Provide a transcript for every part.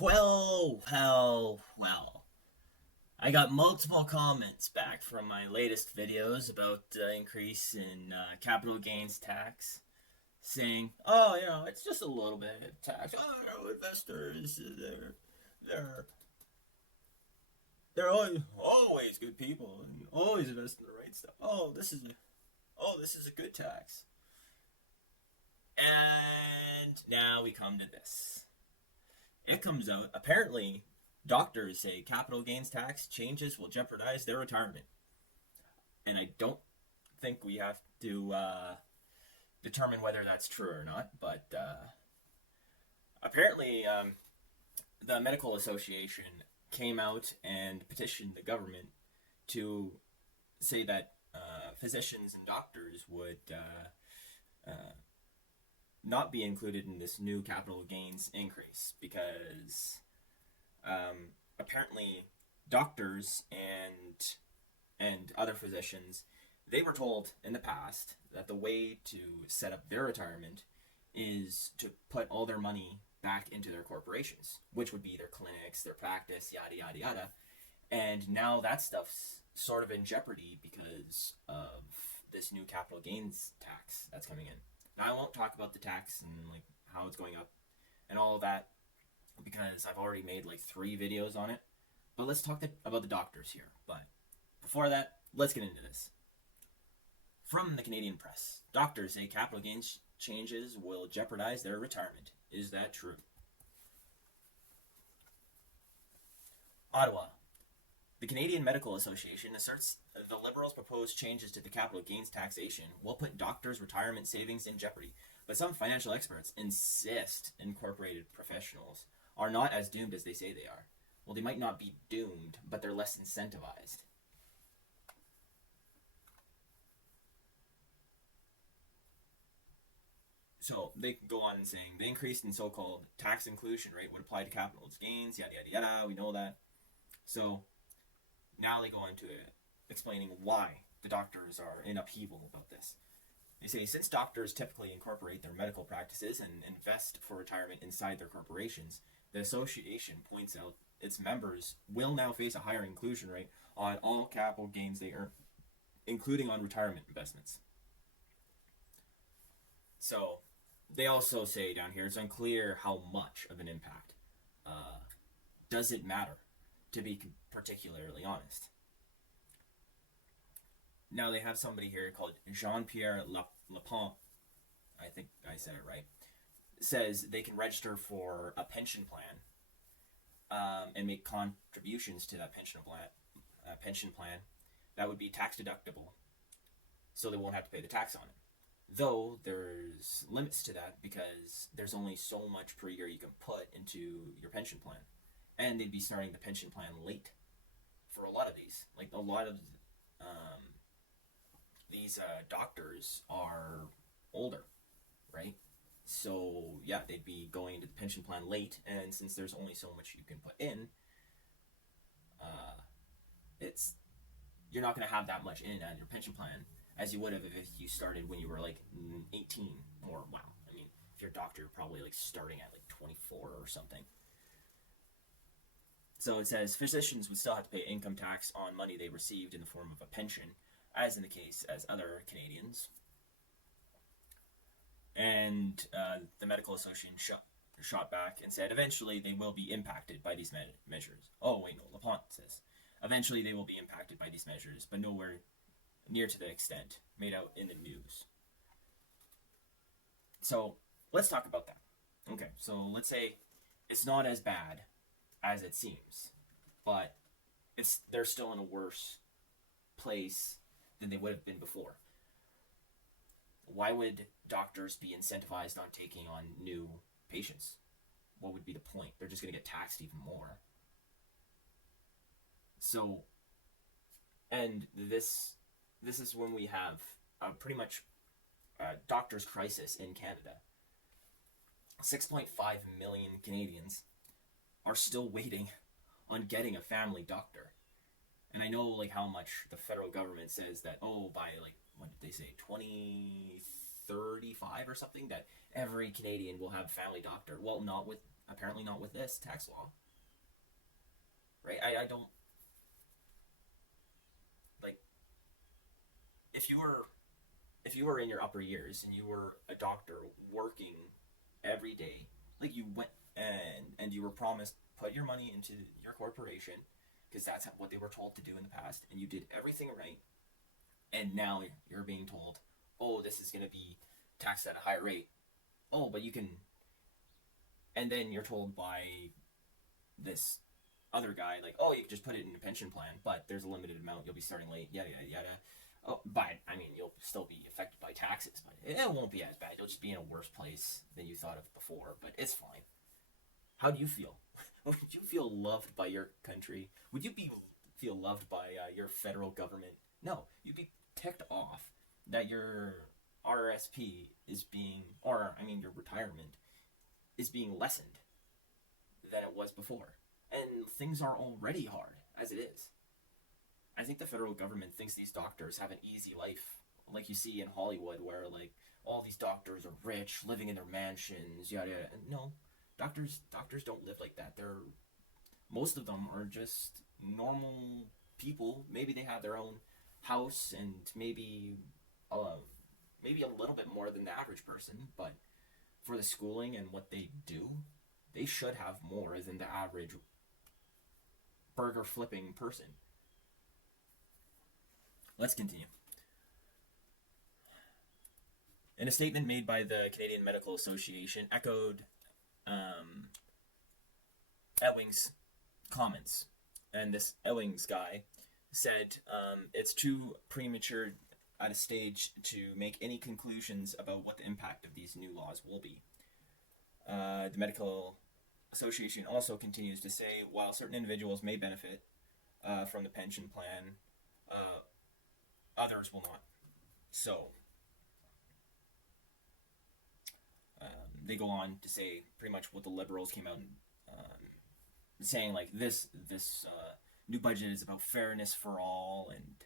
Well. I got multiple comments back from my latest videos about increase in capital gains tax, saying, "Oh, it's just a little bit of tax. Oh, investors, they're they're always good people and always invest in the right stuff. Oh, this is a good tax." And now we come to this. It comes out apparently doctors say capital gains tax changes will jeopardize their retirement. And I don't think we have to determine whether that's true or not, but apparently the Medical Association came out and petitioned the government to say that physicians and doctors would not be included in this new capital gains increase because apparently doctors and other physicians, they were told in the past that the way to set up their retirement is to put all their money back into their corporations, which would be their clinics, their practice, yada yada yada. And now that stuff's sort of in jeopardy because of this new capital gains tax that's coming in. Now I won't talk about the tax and like how it's going up and all of that because I've already made like 3 videos on it. But let's talk about the doctors here. But before that, let's get into this. From the Canadian press, doctors say capital gains changes will jeopardize their retirement. Is that true? Ottawa. The Canadian Medical Association asserts that the Liberals' proposed changes to the capital gains taxation will put doctors' retirement savings in jeopardy, but some financial experts insist incorporated professionals are not as doomed as they say they are. Well, they might not be doomed, but they're less incentivized. So they go on and saying the increase in so-called tax inclusion rate would apply to capital gains, yada yada yada. We know that. So now they go into explaining why the doctors are in upheaval about this. They say since doctors typically incorporate their medical practices and invest for retirement inside their corporations, the association points out its members will now face a higher inclusion rate on all capital gains they earn, including on retirement investments. So they also say down here it's unclear how much of an impact. Uh, does it matter? To be particularly honest. Now they have somebody here called Jean-Pierre Lapont. I think I said it right. Says they can register for a pension plan and make contributions to that pension plan that would be tax deductible, so they won't have to pay the tax on it. Though there's limits to that because there's only so much per year you can put into your pension plan, and they'd be starting the pension plan late for a lot of these. Like a lot of these doctors are older, right? So yeah, they'd be going into the pension plan late, and since there's only so much you can put in, it's you're not going to have that much in on your pension plan as you would have if you started when you were like 18 or wow. I mean, if you're a doctor, you're probably like starting at like 24 or something. So it says physicians would still have to pay income tax on money they received in the form of a pension, as in the case as other Canadians. And the Medical Association shot back and said eventually they will be impacted by these measures. Oh, wait, no, Lapont says. Eventually they will be impacted by these measures, but nowhere near to the extent made out in the news. So let's talk about that. Okay, so let's say it's not as bad as it seems, but they're still in a worse place than they would have been before. Why would doctors be incentivized on taking on new patients? What would be the point? They're just going to get taxed even more. So, and this is when we have pretty much a doctor's crisis in Canada. 6.5 million Canadians are still waiting on getting a family doctor. And I know like how much the federal government says that, oh, by like, what did they say, 2035 or something, that every Canadian will have a family doctor. Well, not with apparently not with this tax law, right? I don't like if you were in your upper years and you were a doctor working every day, like you went and you were promised put your money into your corporation because that's what they were told to do in the past, and you did everything right, and now you're being told, oh, this is going to be taxed at a higher rate. Oh, but you can, and then you're told by this other guy, like, oh, you can just put it in a pension plan, but there's a limited amount, you'll be starting late, yada yada yada. Oh, but I mean, you'll still be affected by taxes, but it won't be as bad. You'll just be in a worse place than you thought of before, but it's fine. How do you feel? Would you feel loved by your country? Would you feel loved by your federal government? No, you'd be ticked off that your RRSP is being, or I mean, your retirement is being lessened than it was before, and things are already hard as it is. I think the federal government thinks these doctors have an easy life, like you see in Hollywood, where like all these doctors are rich, living in their mansions, yada yada. No, doctors don't live like that. Most of them are just normal people. Maybe they have their own house and maybe a little bit more than the average person, but for the schooling and what they do, they should have more than the average burger flipping person. Let's continue. In a statement made by the Canadian Medical Association, echoed Ewing's comments. And this Ewing's guy said it's too premature at a stage to make any conclusions about what the impact of these new laws will be. The Medical Association also continues to say, while certain individuals may benefit from the pension plan, others will not. So, they go on to say pretty much what the Liberals came out and saying, like, this new budget is about fairness for all, and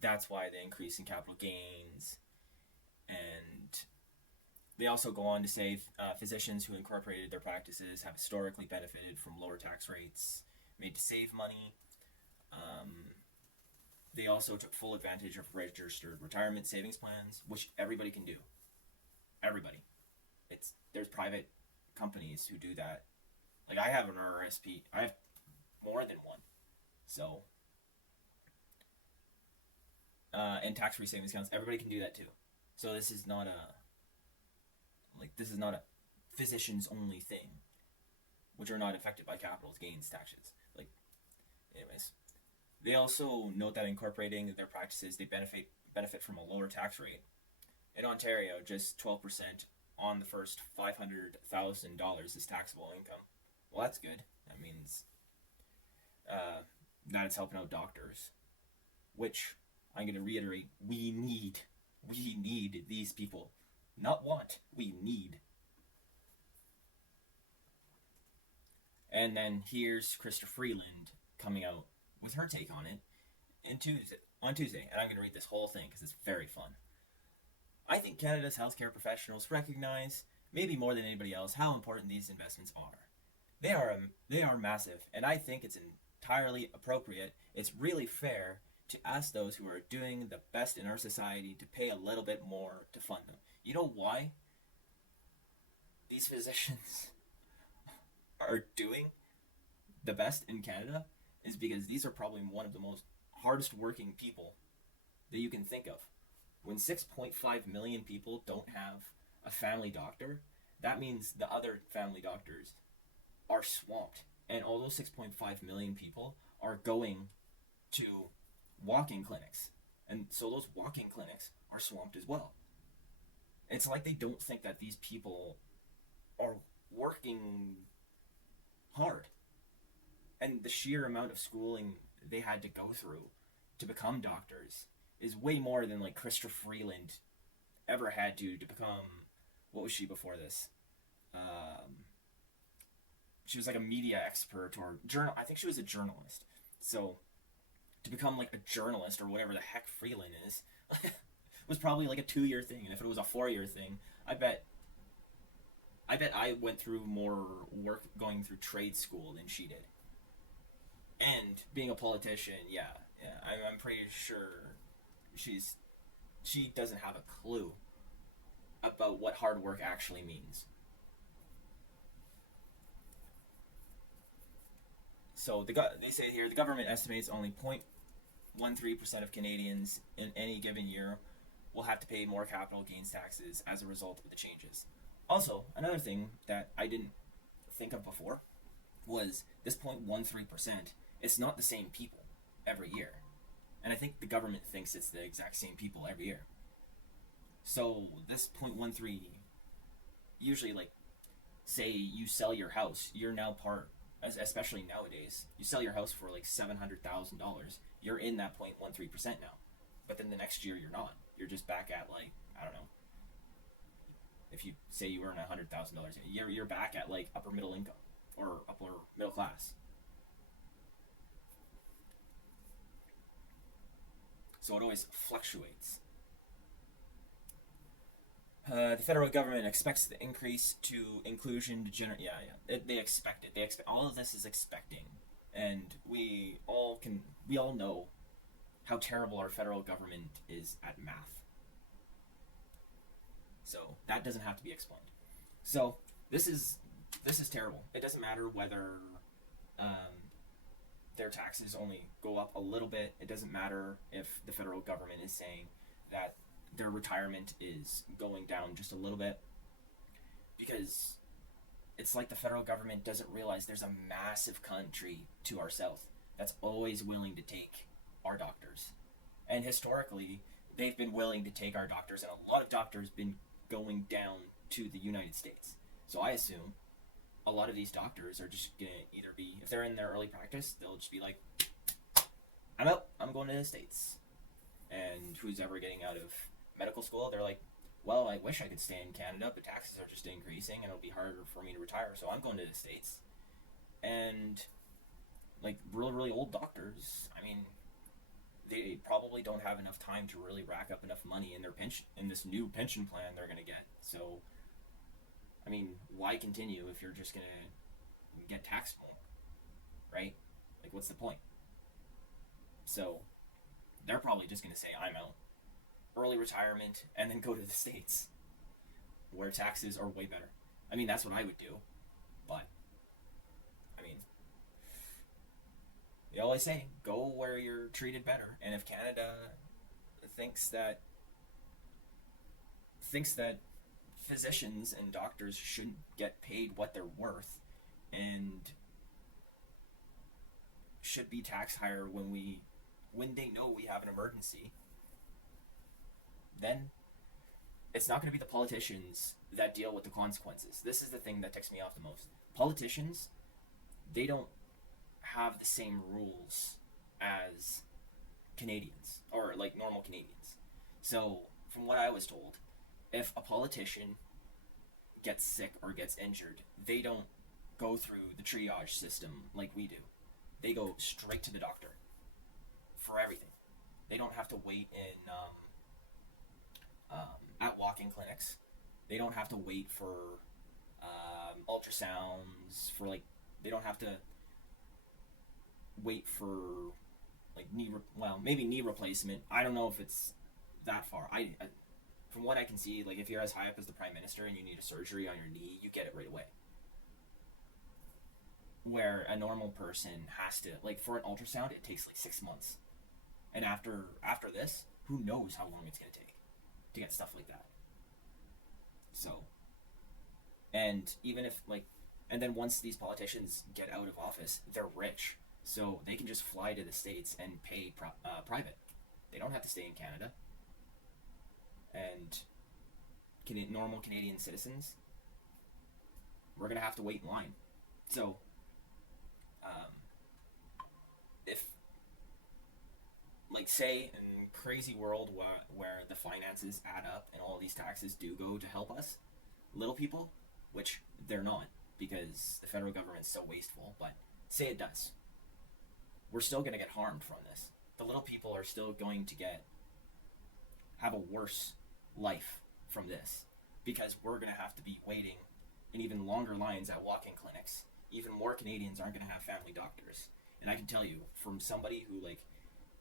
that's why the increase in capital gains. And they also go on to say physicians who incorporated their practices have historically benefited from lower tax rates made to save money. They also took full advantage of registered retirement savings plans, which everybody can do. Everybody. There's private companies who do that. Like, I have an RRSP. I have more than one. So, and tax-free savings accounts, everybody can do that too. So this is not a physicians only thing, which are not affected by capital gains taxes. Like, anyways. They also note that incorporating their practices, they benefit from a lower tax rate. In Ontario, just 12% on the first $500,000 is taxable income. Well, that's good. That means that it's helping out doctors, which I'm going to reiterate, we need these people. Not want, we need. And then here's Krista Freeland coming out with her take on it on Tuesday, and I'm going to read this whole thing because it's very fun. I think Canada's healthcare professionals recognize, maybe more than anybody else, how important these investments are. They are massive, and I think it's entirely appropriate. It's really fair to ask those who are doing the best in our society to pay a little bit more to fund them. You know why these physicians are doing the best in Canada? Is because these are probably one of the most hardest working people that you can think of. When 6.5 million people don't have a family doctor, that means the other family doctors are swamped. And all those 6.5 million people are going to walk-in clinics. And so those walk-in clinics are swamped as well. It's like they don't think that these people are working hard. And the sheer amount of schooling they had to go through to become doctors is way more than like Krista Freeland ever had to become. What was she before this? She was like a media expert or I think she was a journalist. So to become like a journalist or whatever the heck Freeland is was probably like a 2-year thing. And if it was a 4-year thing, I bet I bet I went through more work going through trade school than she did. And being a politician, yeah, yeah, I'm pretty sure she's she doesn't have a clue about what hard work actually means. So they say here the government estimates only 0.13% of Canadians in any given year will have to pay more capital gains taxes as a result of the changes. Also, another thing that I didn't think of before was this 0.13%. It's not the same people every year. And I think the government thinks it's the exact same people every year. So this 0.13, usually, like, say you sell your house, you're now part, especially nowadays, you sell your house for like $700,000, you're in that 0.13% now. But then the next year you're not. You're just back at, like, I don't know. If you say you earn $100,000 a year, you're back at like upper middle income or upper middle class. So it always fluctuates. The federal government expects the increase to inclusion to generate. Yeah, yeah. They expect it. They expect all of this is expecting, and we all know how terrible our federal government is at math. So that doesn't have to be explained. So this is terrible. It doesn't matter whether um, their taxes only go up a little bit. It doesn't matter if the federal government is saying that their retirement is going down just a little bit, because it's like the federal government doesn't realize there's a massive country to our south that's always willing to take our doctors. And historically, they've been willing to take our doctors, and a lot of doctors been going down to the United States. So I assume a lot of these doctors are just gonna either be, if they're in their early practice, they'll just be like, I'm out, I'm going to the States. And who's ever getting out of medical school, they're like, well, I wish I could stay in Canada, but taxes are just increasing and it'll be harder for me to retire, so I'm going to the States. And like really, really old doctors, I mean, they probably don't have enough time to really rack up enough money in their pension, in this new pension plan they're going to get. So, I mean, why continue if you're just going to get taxed more, right? Like, what's the point? So, they're probably just going to say, I'm out. Early retirement, and then go to the States, where taxes are way better. I mean, that's what I would do. But, I mean, they always say, go where you're treated better. And if Canada thinks that physicians and doctors shouldn't get paid what they're worth and should be taxed higher when they know we have an emergency, then it's not going to be the politicians that deal with the consequences. This is the thing that ticks me off the most. Politicians, they don't have the same rules as Canadians, or like normal Canadians. So, from what I was told, if a politician gets sick or gets injured, they don't go through the triage system like we do. They go straight to the doctor for everything. They don't have to wait in at walk-in clinics. They don't have to wait for ultrasounds, for like, they don't have to wait for like maybe knee replacement. I don't know if it's that far. I from what I can see, like, if you're as high up as the prime minister and you need a surgery on your knee, you get it right away. Where a normal person has to, like, for an ultrasound, it takes like 6 months, and after this, who knows how long it's gonna take to get stuff like that. So, and even if like, and then once these politicians get out of office, they're rich, so they can just fly to the States and pay private. They don't have to stay in Canada. And normal Canadian citizens, we're gonna have to wait in line. So, if, like, say in a crazy world where the finances add up and all these taxes do go to help us, little people, which they're not because the federal government's so wasteful, but say it does, we're still gonna get harmed from this. The little people are still going to have a worse life from this, because we're gonna have to be waiting and even longer lines at walk-in clinics, even more Canadians aren't going to have family doctors. And I can tell you, from somebody who like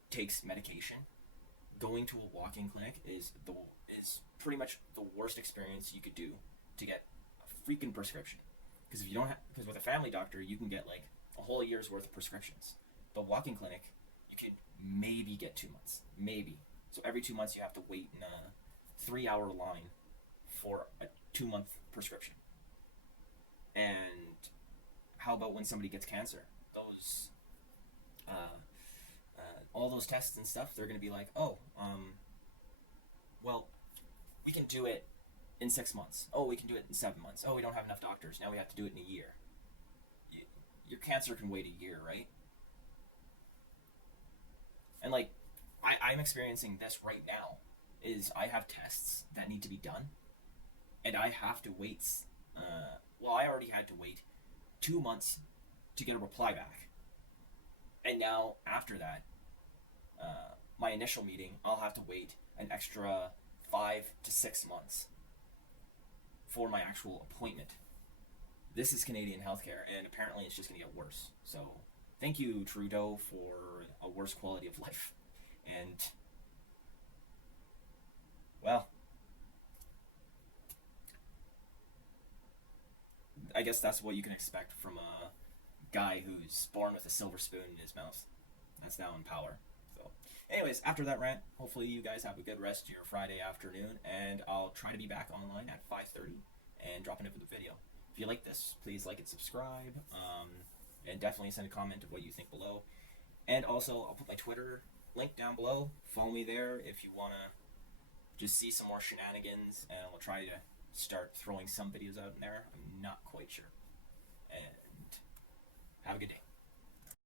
takes medication, going to a walk-in clinic is pretty much the worst experience you could do to get a freaking prescription. Because if you don't have, because with a family doctor, you can get like a whole year's worth of prescriptions. But walk-in clinic, you could maybe get 2 months, maybe. So every 2 months you have to wait in a 3-hour line for a 2-month prescription. And how about when somebody gets cancer? Those, all those tests and stuff, they're going to be like, oh, well, we can do it in 6 months. Oh, we can do it in 7 months. Oh, we don't have enough doctors. Now we have to do it in a year. Your cancer can wait a year, right? And like, I'm experiencing this right now. Is I have tests that need to be done, and I have to wait. I already had to wait 2 months to get a reply back, and now after that, my initial meeting, I'll have to wait an extra 5 to 6 months for my actual appointment. This is Canadian healthcare, and apparently it's just going to get worse. So, thank you, Trudeau, for a worse quality of life. And, well, I guess that's what you can expect from a guy who's born with a silver spoon in his mouth. That's now in power. So, anyways, after that rant, hopefully you guys have a good rest of your Friday afternoon, and I'll try to be back online at 5:30 and drop another video. If you like this, please like and subscribe, and definitely send a comment of what you think below. And also, I'll put my Twitter link down below. Follow me there if you want to just see some more shenanigans, and we'll try to start throwing some videos out in there. I'm not quite sure. And have a good day.